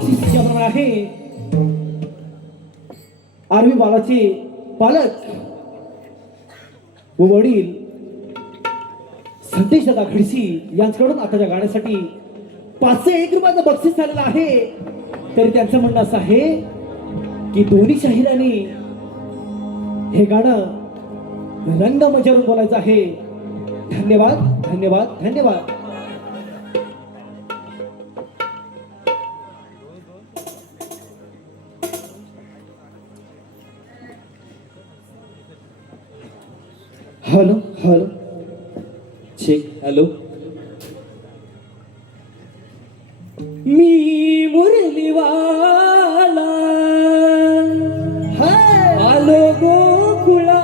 बक्षीस ज्याप्रमाणे आहे, आरवी बालाचे पालक व वडील संदेश दादा खडसी यांच्याकडून आताच्या गाण्यासाठी 501 रुपयाचं बक्षीस झालेलं आहे. तरी त्यांचं म्हणणं असं आहे की दोन्ही शाहिरांनी हे गाणं रंगमंचावरून बोलायचं आहे. धन्यवाद धन्यवाद धन्यवाद. Hello hello check. हॅलो. मी मुरलीवाला आलो गोकुळाला,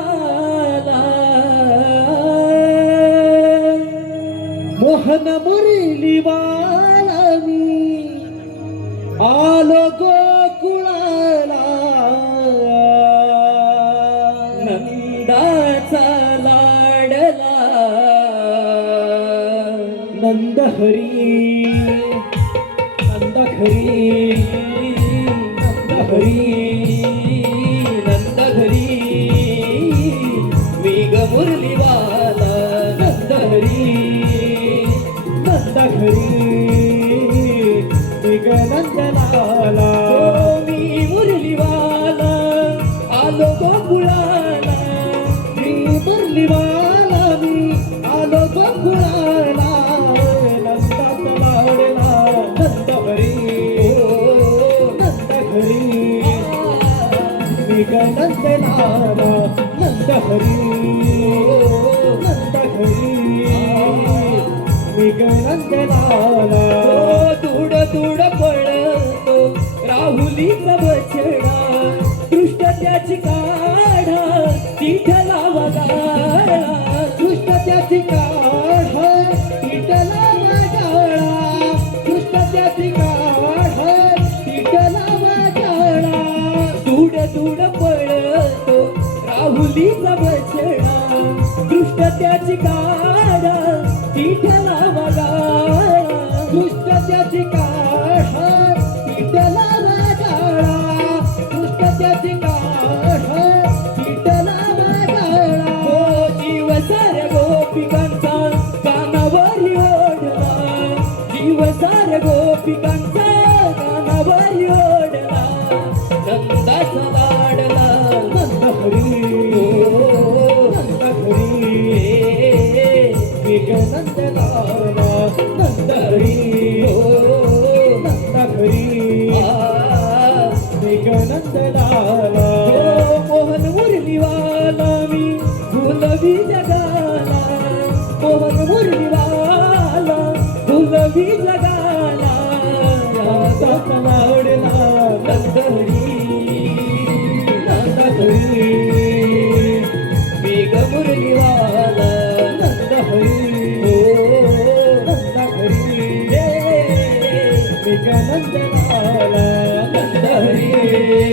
मोहन मुरलीवाला मी आलो गोकुळाला, नंदाचा लाडला नंद हरी नंद हरी नंद हरी नंद हरी, मी ग मुरलीवाला नंद हरी नंद हरी, मी ग नंदलाला. मी मुरलीवाला आलो गोकुळाला, मी मुरलीवाला मी आलो गोकुळाला, नंदाचा लाडला नंद हरी नंद हरी, मी ग नंदलाला नंद हरी नंद हरी, मी ग नंदलाला. तुड तुड पळतो राहुलीचा बछडा, दृष्ट त्याची काढा विठ्ठला वगाळा, दृष्ट त्याची काढा विठ्ठला वगाळा, दृष्ट त्याची काढा विठ्ठला वगाळा. दूड दूड पळतो राहुलीचा बछडा, दृष्ट त्याची काढा विठ्ठला वगाळा, दृष्ट त्याची काढा विठ्ठला वगाळा, दृष्ट त्याची काढा विठ्ठला वगाळा. हो जीव साऱ्या गोपिकांचा कानावरी ओढला, जीव साऱ्या गोपिकांचा कानावरी ओढला, नंदाचा लाडला नंद हरी नंद हरी, मी ग नंदलाला नंद हरी नंद हरी, मी ग नंदलाला. मोहन मुरलीवाला मी फुलवी जगाला, मोहन मुरलीवाला फुलवी जगाला, नंदाचा लाडला नंद हरी नंद हरी, मी ग मुरलीवाला नंद हरी नंद हरी, मी ग नंदलाला नंद हरी.